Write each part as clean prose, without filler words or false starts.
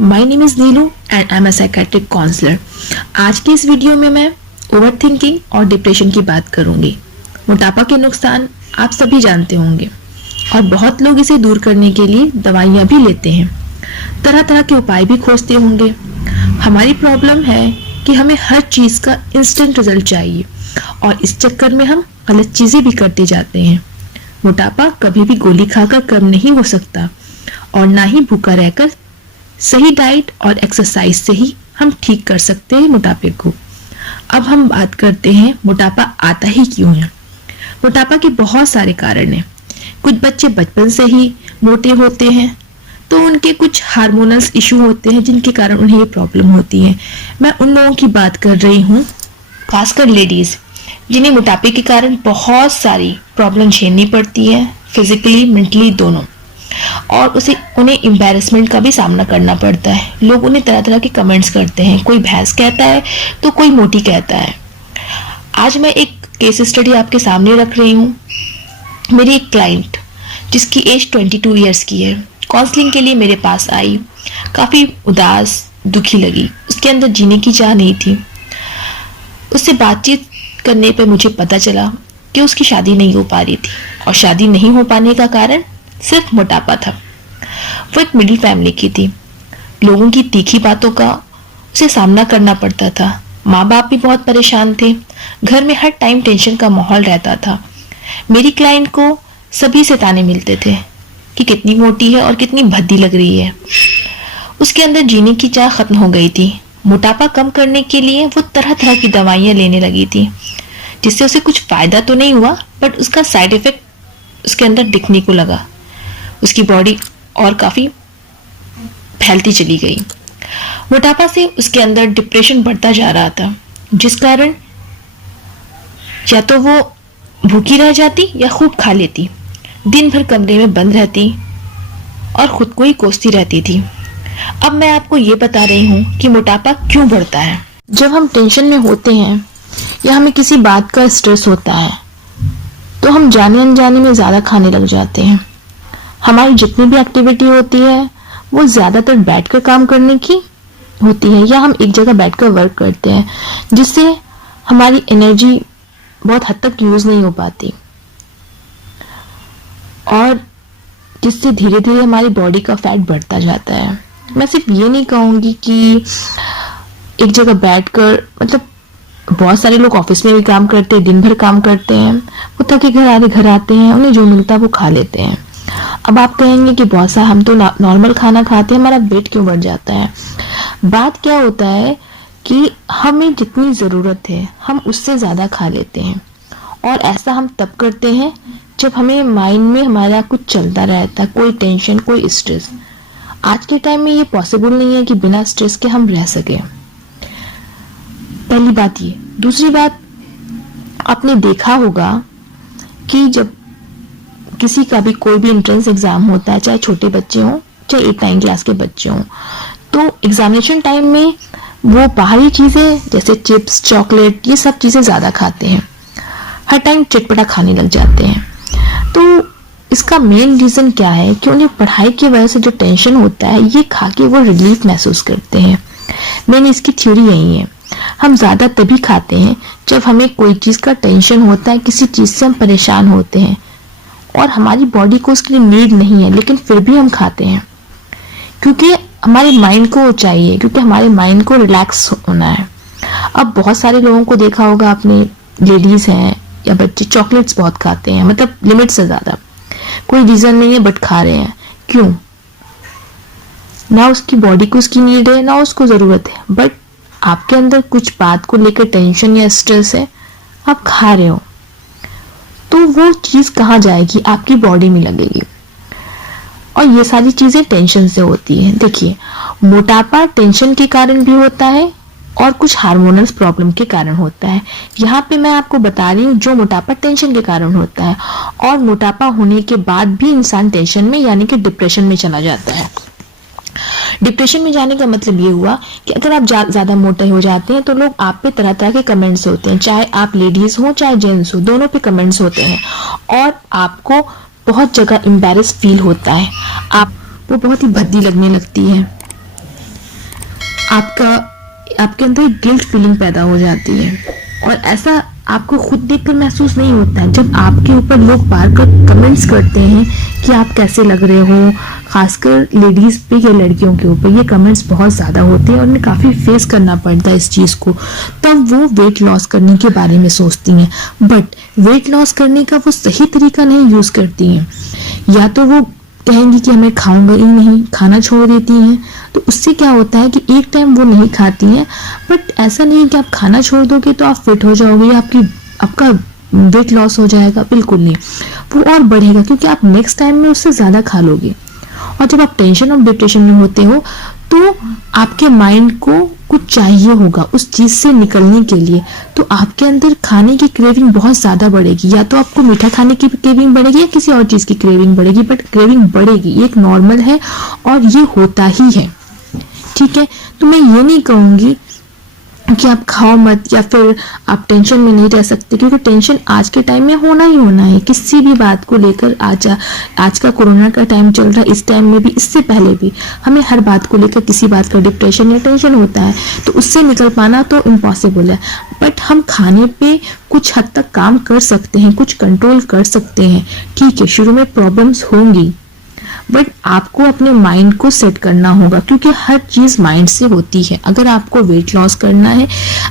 My name is Neelu and I am a psychiatric counsellor. आज की इस वीडियो में मैं ओवर थिंकिंग और डिप्रेशन की बात करूंगी। मोटापा के नुकसान आप सभी जानते होंगे और बहुत लोग इसे दूर करने के लिए दवाइयाँ भी लेते हैं, तरह तरह के उपाय भी खोजते होंगे। हमारी प्रॉब्लम है कि हमें हर चीज़ का इंस्टेंट रिजल्ट चाहिए और इस चक्कर में हम गलत चीज़ें भी करते जाते हैं। मोटापा कभी भी गोली खाकर कम नहीं हो सकता और ना ही भूखा रहकर। सही डाइट और एक्सरसाइज से ही हम ठीक कर सकते हैं मोटापे को। अब हम बात करते हैं मोटापा आता ही क्यों है। मोटापा के बहुत सारे कारण हैं। कुछ बच्चे बचपन से ही मोटे होते हैं तो उनके कुछ हार्मोनल इशू होते हैं जिनके कारण उन्हें ये प्रॉब्लम होती है। मैं उन लोगों की बात कर रही हूँ, खासकर लेडीज जिन्हें मोटापे के कारण बहुत सारी प्रॉब्लम झेलनी पड़ती है, फिजिकली मेंटली दोनों, और उन्हें एम्बैरेसमेंट का भी सामना करना पड़ता है। लोग उन्हें तरह तरह के कमेंट्स करते हैं, कोई भैंस कहता है तो कोई मोटी कहता है। आज मैं एक केस स्टडी आपके सामने रख रही हूँ। मेरी एक क्लाइंट जिसकी एज 22 ईयर्स की है, काउंसलिंग के लिए मेरे पास आई। काफ़ी उदास, दुखी लगी, उसके अंदर जीने की चाह नहीं थी। उससे बातचीत करने पे मुझे पता चला कि उसकी शादी नहीं हो पा रही थी और शादी नहीं हो पाने का कारण सिर्फ मोटापा था। वो एक मिडिल फैमिली की थी। लोगों की तीखी बातों का उसे सामना करना पड़ता था। माँ बाप भी बहुत परेशान थे। घर में हर टाइम टेंशन का माहौल रहता था। मेरी क्लाइंट को सभी से ताने मिलते थे कि कितनी मोटी है और कितनी भद्दी लग रही है। उसके अंदर जीने की चाह खत्म हो गई थी। मोटापा कम करने के लिए वो तरह तरह की दवाइयाँ लेने लगी थी, जिससे उसे कुछ फायदा तो नहीं हुआ, बट उसका साइड इफेक्ट उसके अंदर दिखने को लगा। उसकी बॉडी और काफ़ी फैलती चली गई। मोटापा से उसके अंदर डिप्रेशन बढ़ता जा रहा था, जिस कारण या तो वो भूखी रह जाती या खूब खा लेती, दिन भर कमरे में बंद रहती और खुद को ही कोसती रहती थी। अब मैं आपको ये बता रही हूँ कि मोटापा क्यों बढ़ता है। जब हम टेंशन में होते हैं या हमें किसी बात का स्ट्रेस होता है तो हम जाने अनजाने में ज़्यादा खाने लग जाते हैं। हमारी जितनी भी एक्टिविटी होती है वो ज़्यादातर बैठकर काम करने की होती है या हम एक जगह बैठकर वर्क करते हैं, जिससे हमारी एनर्जी बहुत हद तक यूज़ नहीं हो पाती और जिससे धीरे धीरे हमारी बॉडी का फैट बढ़ता जाता है। मैं सिर्फ ये नहीं कहूँगी कि एक जगह बैठकर, मतलब बहुत सारे लोग ऑफिस में भी काम करते हैं, दिन भर काम करते हैं, वो थके घर आते हैं, उन्हें जो मिलता है वो खा लेते हैं। अब आप कहेंगे कि बहुत सा हम तो नॉर्मल खाना खाते हैं, हमारा वेट क्यों बढ़ जाता है। बात क्या होता है कि हमें जितनी ज़रूरत है हम उससे ज़्यादा खा लेते हैं, और ऐसा हम तब करते हैं जब हमें माइंड में हमारा कुछ चलता रहता है, कोई टेंशन, कोई स्ट्रेस। आज के टाइम में ये पॉसिबल नहीं है कि बिना स्ट्रेस के हम रह सकें। पहली बात ये। दूसरी बात, आपने देखा होगा कि जब किसी का भी कोई भी एंट्रेंस एग्जाम होता है, चाहे छोटे बच्चे हों चाहे 8-9 क्लास के बच्चे हों, तो एग्जामिनेशन टाइम में वो बाहरी चीज़ें जैसे चिप्स, चॉकलेट, ये सब चीज़ें ज़्यादा खाते हैं। हर टाइम चटपटा खाने लग जाते हैं। तो इसका मेन रीज़न क्या है कि उन्हें पढ़ाई की वजह से जो टेंशन होता है, ये खा के वो रिलीफ महसूस करते हैं। मैंने इसकी थ्योरी यही है। हम ज़्यादा तभी खाते हैं जब हमें कोई चीज़ का टेंशन होता है, किसी चीज़ से हम परेशान होते हैं और हमारी बॉडी को उसके लिए नीड नहीं है, लेकिन फिर भी हम खाते हैं क्योंकि हमारे माइंड को चाहिए, क्योंकि हमारे माइंड को रिलैक्स होना है। अब बहुत सारे लोगों को देखा होगा आपने, लेडीज़ हैं या बच्चे, चॉकलेट्स बहुत खाते हैं, मतलब लिमिट से ज़्यादा। कोई रीज़न नहीं है बट खा रहे हैं। क्यों? ना उसकी बॉडी को उसकी नीड है, ना उसको ज़रूरत है, बट आपके अंदर कुछ बात को लेकर टेंशन या स्ट्रेस है, आप खा रहे हो, तो वो चीज़ कहाँ जाएगी? आपकी बॉडी में लगेगी। और ये सारी चीज़ें टेंशन से होती है। देखिए, मोटापा टेंशन के कारण भी होता है और कुछ हार्मोनल प्रॉब्लम के कारण होता है। यहाँ पे मैं आपको बता रही हूँ जो मोटापा टेंशन के कारण होता है, और मोटापा होने के बाद भी इंसान टेंशन में यानी कि डिप्रेशन में चला जाता है। डिप्रेशन में जाने का मतलब ये हुआ कि अगर आप ज़्यादा मोटे हो जाते हैं तो लोग आप पे तरह तरह के कमेंट्स होते हैं, चाहे आप लेडीज़ हो चाहे जेंट्स हो, दोनों पे कमेंट्स होते हैं और आपको बहुत जगह एम्बैरेस फील होता है। आप वो बहुत ही भद्दी लगने लगती है। आपके अंदर गिल्ट फीलिंग पैदा हो जाती है, और ऐसा आपको खुद देखकर महसूस नहीं होता है। जब आपके ऊपर लोग बार बार कमेंट्स करते हैं कि आप कैसे लग रहे हो, खासकर लेडीज पे या लड़कियों के ऊपर ये कमेंट्स बहुत ज़्यादा होते हैं और उन्हें काफ़ी फेस करना पड़ता है इस चीज़ को, तब वो वेट लॉस करने के बारे में सोचती हैं। बट वेट लॉस करने का वो सही तरीका नहीं यूज़ करती हैं। या तो वो कहेंगी कि मैं खाऊंगा ही नहीं, खाना छोड़ देती हैं, तो उससे क्या होता है कि एक टाइम वो नहीं खाती हैं, बट ऐसा नहीं कि आप खाना छोड़ दोगे तो आप फिट हो जाओगे, आपका वेट लॉस हो जाएगा, बिल्कुल नहीं। वो और बढ़ेगा क्योंकि आप नेक्स्ट टाइम में उससे ज़्यादा खा लोगे। और जब आप टेंशन और डिप्रेशन में होते हो तो आपके माइंड को कुछ चाहिए होगा उस चीज से निकलने के लिए, तो आपके अंदर खाने की क्रेविंग बहुत ज्यादा बढ़ेगी। या तो आपको मीठा खाने की क्रेविंग बढ़ेगी या किसी और चीज की क्रेविंग बढ़ेगी, बट क्रेविंग बढ़ेगी, ये एक नॉर्मल है और ये होता ही है, ठीक है। तो मैं ये नहीं कहूंगी कि आप खाओ मत या फिर आप टेंशन में नहीं रह सकते, क्योंकि टेंशन आज के टाइम में होना ही होना है किसी भी बात को लेकर। आज का कोरोना का टाइम चल रहा है, इस टाइम में भी, इससे पहले भी हमें हर बात को लेकर किसी बात का डिप्रेशन या टेंशन होता है, तो उससे निकल पाना तो इम्पॉसिबल है। बट हम खाने पे कुछ हद तक काम कर सकते हैं, कुछ कंट्रोल कर सकते हैं, ठीक है। शुरू में प्रॉब्लम्स होंगी, बट आपको अपने माइंड को सेट करना होगा, क्योंकि हर चीज माइंड से होती है। अगर आपको वेट लॉस करना है,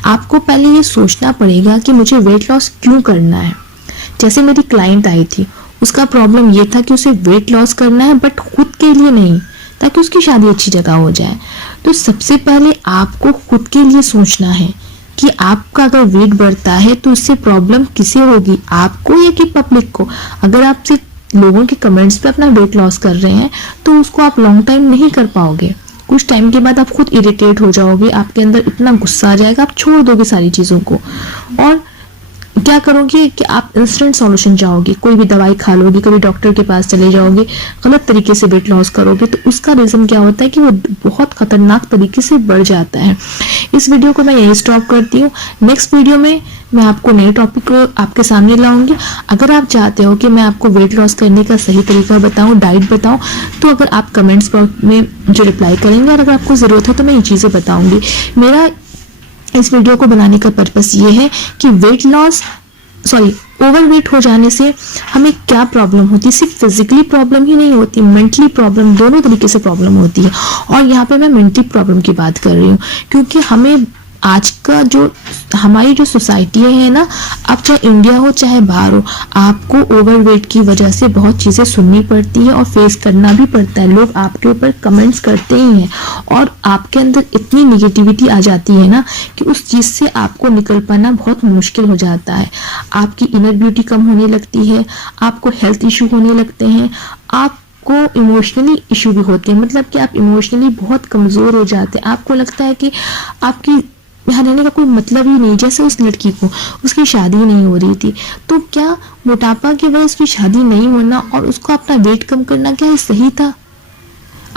आपको पहले ये सोचना पड़ेगा कि मुझे वेट लॉस क्यों करना है। जैसे मेरी क्लाइंट आई थी, उसका प्रॉब्लम ये था कि उसे वेट लॉस करना है, बट खुद के लिए नहीं, ताकि उसकी शादी अच्छी जगह हो जाए। तो सबसे पहले आपको खुद के लिए सोचना है कि आपका अगर वेट बढ़ता है तो उससे प्रॉब्लम किसे होगी, आपको या कि पब्लिक को। अगर आप सिर्फ लोगों के कमेंट्स पे अपना वेट लॉस कर रहे हैं तो उसको आप लॉन्ग टाइम नहीं कर पाओगे। कुछ टाइम के बाद आप खुद इरिटेट हो जाओगे, आपके अंदर इतना गुस्सा आ जाएगा, आप छोड़ दोगे सारी चीजों को और क्या करोगे कि आप इंस्टेंट सॉल्यूशन चाहोगे, कोई भी दवाई खा लोगे, कभी डॉक्टर के पास चले जाओगे, गलत तरीके से वेट लॉस करोगे, तो उसका रीजन क्या होता है कि वो बहुत खतरनाक तरीके से बढ़ जाता है। इस वीडियो को मैं यही स्टॉप करती हूँ। नेक्स्ट वीडियो में मैं आपको नए टॉपिक को आपके सामने लाऊंगी। अगर आप चाहते हो कि मैं आपको वेट लॉस करने का सही तरीका बताऊं, डाइट बताऊं, तो अगर आप कमेंट्स बॉक्स में जो रिप्लाई करेंगे और अगर आपको जरूरत है तो मैं ये चीजें बताऊंगी। मेरा इस वीडियो को बनाने का पर्पस ये है कि ओवरवेट हो जाने से हमें क्या प्रॉब्लम होती है। सिर्फ फिजिकली प्रॉब्लम ही नहीं होती, मेंटली प्रॉब्लम, दोनों तरीके से प्रॉब्लम होती है। और यहाँ पे मैं मेंटली प्रॉब्लम की बात कर रही हूँ, क्योंकि हमें आज का हमारी जो सोसाइटी है ना, अब चाहे इंडिया हो चाहे बाहर हो, आपको ओवरवेट की वजह से बहुत चीजें सुननी पड़ती है और फेस करना भी पड़ता है। लोग आपके ऊपर कमेंट्स करते ही हैं और आपके अंदर इतनी निगेटिविटी आ जाती है ना कि उस चीज से आपको निकल पाना बहुत मुश्किल हो जाता है। आपकी इनर ब्यूटी कम होने लगती है, आपको हेल्थ इशू होने लगते हैं, आपको इमोशनली इशू भी होते हैं, मतलब कि आप इमोशनली बहुत कमजोर हो जाते हैं। आपको लगता है कि आपकी यहाँ रहने का कोई मतलब ही नहीं। जैसे उस लड़की को उसकी शादी नहीं हो रही थी, तो क्या मोटापा की वजह उसकी शादी नहीं होना और उसको अपना वेट कम करना क्या सही था?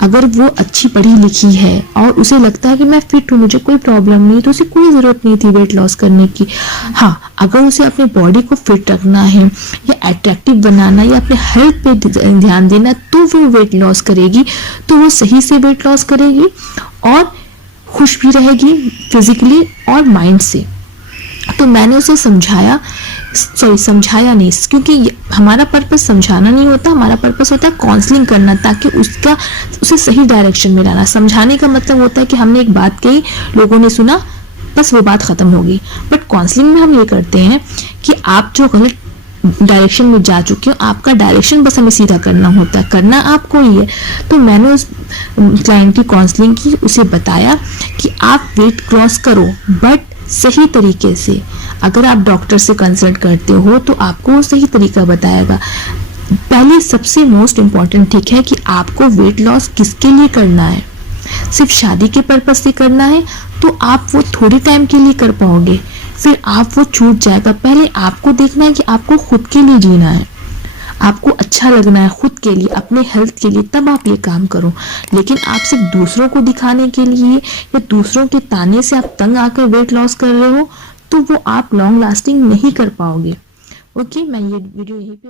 अगर वो अच्छी पढ़ी लिखी है और उसे लगता है कि मैं फिट हूँ, मुझे कोई प्रॉब्लम नहीं, तो उसे कोई जरूरत नहीं थी वेट लॉस करने की। हाँ, अगर उसे अपने बॉडी को फिट रखना है या अट्रैक्टिव बनाना या अपने हेल्थ पे ध्यान देना, तो वो वेट लॉस करेगी, तो वो सही से वेट लॉस करेगी और खुश भी रहेगी फिजिकली और माइंड से। तो मैंने उसे समझाया नहीं, क्योंकि हमारा पर्पस समझाना नहीं होता, हमारा पर्पस होता है काउंसलिंग करना, ताकि उसे सही डायरेक्शन में लाना। समझाने का मतलब होता है कि हमने एक बात कही, लोगों ने सुना, बस वो बात खत्म होगी। बट काउंसलिंग में हम ये करते हैं कि आप जो गलत डायरेक्शन में जा चुके हो, आपका डायरेक्शन बस हमें सीधा करना होता है, करना आपको ही है। तो मैंने उस क्लाइंट की काउंसलिंग की, उसे बताया कि आप वेट लॉस करो बट सही तरीके से। अगर आप डॉक्टर से कंसल्ट करते हो तो आपको वो सही तरीका बताएगा। पहले सबसे मोस्ट इम्पॉर्टेंट ठीक है कि आपको वेट लॉस किसके लिए करना है। सिर्फ शादी के पर्पस से करना है तो आप वो थोड़े टाइम के लिए कर पाओगे, फिर आप वो छूट जाएगा। पहले आपको देखना है कि आपको खुद के लिए जीना है, आपको अच्छा लगना है खुद के लिए, अपने हेल्थ के लिए, तब आप ये काम करो। लेकिन आप सिर्फ दूसरों को दिखाने के लिए या दूसरों के ताने से आप तंग आकर वेट लॉस कर रहे हो, तो वो आप लॉन्ग लास्टिंग नहीं कर पाओगे। ओके, मैं ये वीडियो यहीं पे